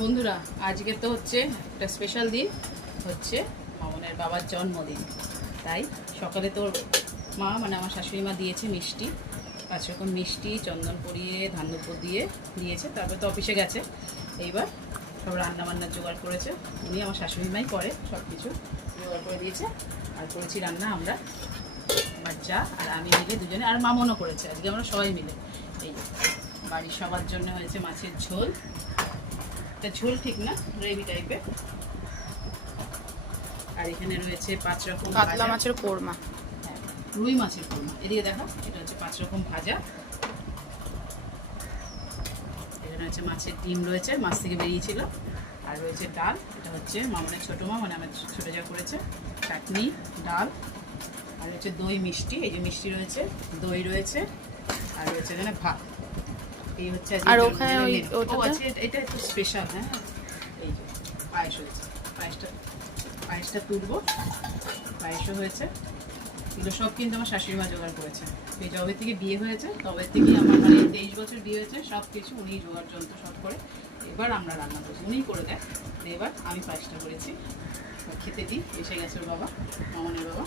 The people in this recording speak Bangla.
বন্ধুরা, আজকে তো হচ্ছে একটা স্পেশাল দিন, হচ্ছে মামনের বাবার জন্মদিন। তাই সকালে তোর মা মানে আমার শাশুড়ি মা দিয়েছে মিষ্টি, 5 রকম মিষ্টি চন্দন পরিয়ে ধান্যপুর দিয়ে দিয়েছে। তারপর তো অফিসে গেছে। এইবার সব রান্না বান্নার জোগাড় করেছে উনি, আমার শাশুড়ি মাই করে সব কিছু জোগাড় করে দিয়েছে। আর করেছি রান্না আমরা, আমার যা আর আমি মিলে দুজনে, আর মামনও করেছে। আজকে আমরা সবাই মিলে এই বাড়ির সবার জন্য হয়েছে মাছের ঝোল, ঝোল ঠিক না, গ্রেভি টাইপের। আর এখানে রয়েছে 5 রকম কাতলা মাছের কোরমা, হ্যাঁ রুই মাছের কোরমা। এদিকে দেখো, এটা হচ্ছে 5 রকম ভাজা। এখানে হচ্ছে মাছের ডিম রয়েছে, মাছ থেকে বেরিয়েছিল। আর রয়েছে ডাল, এটা হচ্ছে মামনের ছোটো মা মানে আমার ছোটো যা করেছে। চাটনি, ডাল, আর হচ্ছে দই মিষ্টি, এই যে মিষ্টি রয়েছে, দই রয়েছে, আর রয়েছে এখানে ভাত। এই হচ্ছে আর ওখানে এটা একটু স্পেশাল। হ্যাঁ, এই যে পায়েস হয়েছে, পায়েসটা তুলবো। পায়েসও হয়েছে। এগুলো সব কিন্তু আমার শাশুড়ি মা জোগাড় করেছে। এই যবে থেকে বিয়ে হয়েছে তবে থেকেই আমার মানে 23 বছর বিয়ে হয়েছে, সব কিছু উনিই জোগাড় যন্ত্র সব করে। এবার আমরা রান্না করছি, উনিই করে দেয়। এবার আমি পায়েসটা করেছি, খেতে দিই। এসে গেছে ওর বাবা, মামনের বাবা।